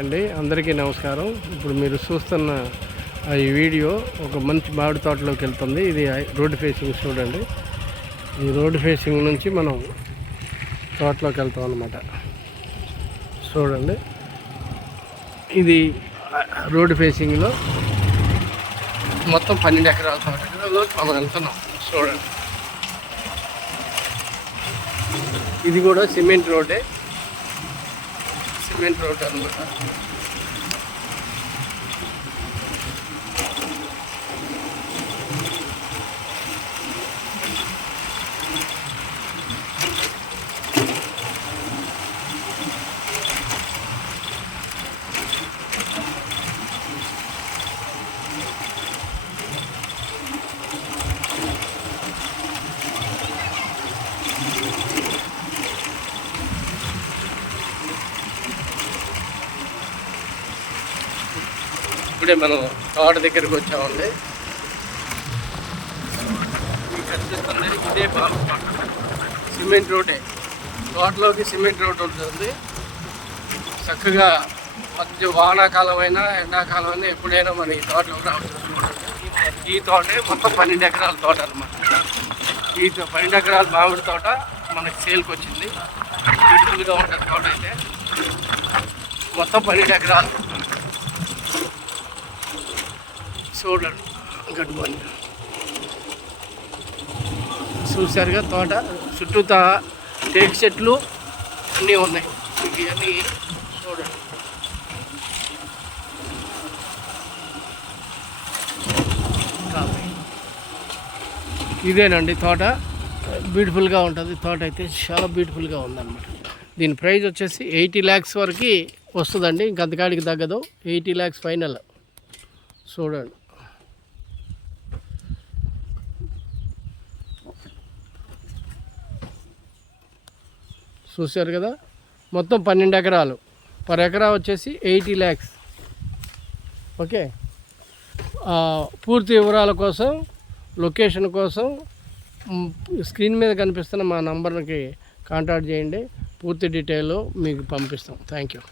అండి అందరికీ నమస్కారం ఇప్పుడు మీరు చూస్తున్న ఈ వీడియో ఒక మంచి మామిడి తోటలోకి వెళ్తుంది ఇది రోడ్డు ఫేసింగ్ చూడండి ఈ రోడ్డు ఫేసింగ్ నుంచి మనం తోటలోకి వెళ్తాం అనమాట చూడండి ఇది రోడ్డు ఫేసింగ్లో మొత్తం పన్నెండు ఎకరాల తోటలో మనం వెళ్తున్నాం చూడండి ఇది కూడా సిమెంట్ రోడ్డే మెయిన్ రోడ్ అనమాట ఇప్పుడే మనం తోట దగ్గరికి వచ్చామండి ఇదే సిమెంట్ రోడే తోటలోకి సిమెంట్ రోడ్ ఉంటుంది చక్కగా మధ్య ఎండాకాలం అయినా ఎప్పుడైనా మన ఈ తోటలోకి రావచ్చు ఈ తోటే మొత్తం పన్నెండు ఎకరాల తోట అనమాట ఈ పన్నెండు ఎకరాల మామిడి తోట మనకి సేల్కి వచ్చింది బ్యూటిఫుల్గా ఉంటుంది తోట అయితే మొత్తం పన్నెండు ఎకరాలు చూడండి గుడ్ చూసారుగా తోట చుట్టూత టేక్ చెట్లు అన్నీ ఉన్నాయి ఇవన్నీ చూడండి ఇదేనండి తోట బ్యూటిఫుల్గా ఉంటుంది తోట అయితే చాలా బ్యూటిఫుల్గా ఉందన్నమాట దీని ప్రైజ్ వచ్చేసి ఎయిటీ ల్యాక్స్ వరకు వస్తుందండి ఇంకంతకాడికి తగ్గదు ఎయిటీ ల్యాక్స్ ఫైనల్ చూడండి చూశారు కదా మొత్తం పన్నెండు ఎకరాలు పర్ ఎకరా వచ్చేసి ఎయిటీ ల్యాక్స్ ఓకే పూర్తి వివరాల కోసం లొకేషన్ కోసం స్క్రీన్ మీద కనిపిస్తున్న మా నంబర్కి కాంటాక్ట్ చేయండి పూర్తి డీటెయిల్ మీకు పంపిస్తాం థ్యాంక్ యూ